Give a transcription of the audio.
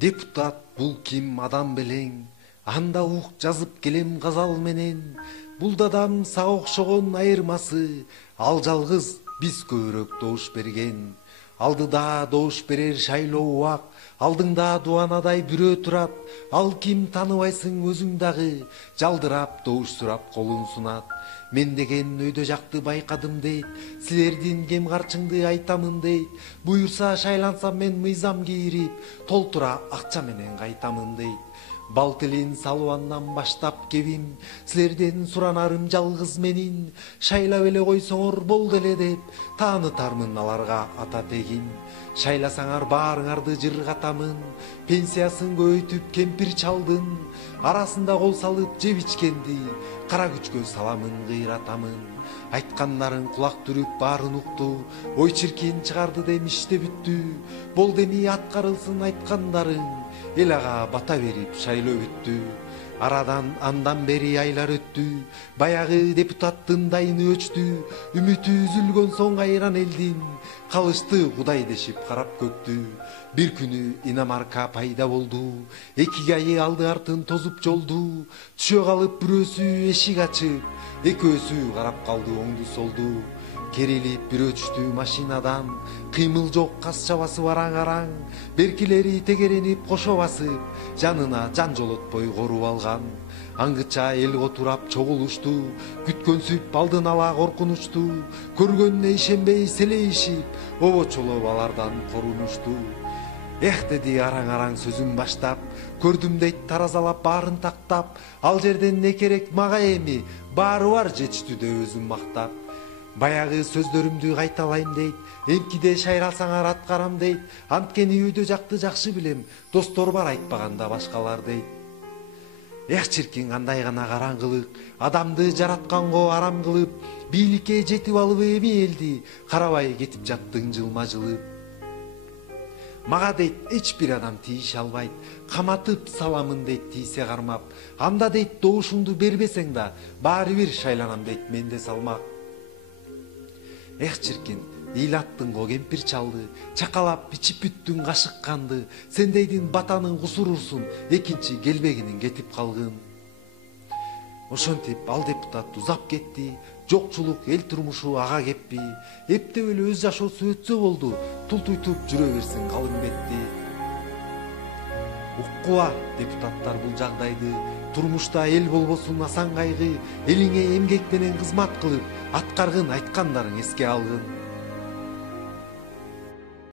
Депутат бул ким адам белең, анда ук жазып келем казал менен. Бул да адам сага окшогон айырмасы, ал жалгыз биз көбүрөөк добуш берген. Алдыда добуш берер шайлоо убак, алдыңда дубанадай бирөө турат. Ал ким тааныбайсың өзүң дагы, жалдырап добуш сурап колун сунат. Мен деген өйдө жакты байкадым дейт, силердин кем карчыңды айтамын дейт. Буюрса шайлансам мен мыйзам кийирип, толтура акча менен кайтамын дейт. Бал тилин салуандан баштап кебим, силерден суранарым жалгыз менин. Шайлап эле койсоңор болду эле деп, таанытармын аларга ата тегин. Шайласаңар баарыңарды жыргатамын, пенсиясын көбөйтүп кемпир чалдын. Арасында кол салып жеп ичкенди, кара күчкө саламын, кыйратамын. Айткандарың кулак түрүп баарын укту, ой чиркин чыгарды демиште бүттү. Бол деми аткарылсын айткандарың, эл ага бата берип шайлоо бүттү. Арадан андан бери айлар өттү, баягы депутаттын дайыны өчтү. Үмүтү үзүлгөн соң кайран элдин, калышты Кудай дешип карап көктү. Бир күнү иномарка пайда болду, эки айы алды артын тозуп жолду. Түшө калып бирөөсү эшик ачып, экөөсү карап калды оңду солду. Керилип бирөө түштү машинадан, кыймыл жок кас чабасы бараң араң. Беркилери тегеренип кошо басып, жанына жан жолотпой коруп алган. Аңгыча эл отурап чогулушту, күткөнсүп алдын ала коркунучту. Көргөнүнө ишенбей селейишип, обочолоп алардан корунушту. Эх деди араң сөзүн баштап, көрдүм дейт таразалап баарын тактап. Ал жерден не керек мага эми, баары бар жетиштүү деп өзүн мактап. Баягы сөздөрүмдү кайталайм дейт, эмкиде шайралсаңар аткарам дейт. Анткени үйдө жакты жакшы билем, достор бар айтпаганда башкалар дейт. Эх чиркин кандай гана караңгылык, адамды жаратканго арам кылып, бийликке жетип алып эми элди карабай кетип жаттың жылма жылып. Мага дейт эч бир адам тийише албайт, каматып саламын дейт тийсе кармап. Анда дейт добушуңду бербесең да баары бир шайланам дейт менде салмак. Эх чиркин, ил аттыңго кемпир чалды, чакалап ичип бүттүң кашык канды. Сен дейдин батаның кусурурсун, экинчи келбегинин кетип калгын. Ошентип ал депутат узап кетти, жокчулук эл турмушу ага кеппи. Эптеп эле өз жашоосу өтсө болду, тултуйтуп жүрө берсин калың бетти. Уккула депутаттар бул жагдайды, турмушта эл болбосун асан кайгы. Элиңе эмгек менен кызмат кылып, аткаргын айткандарың эске алгын.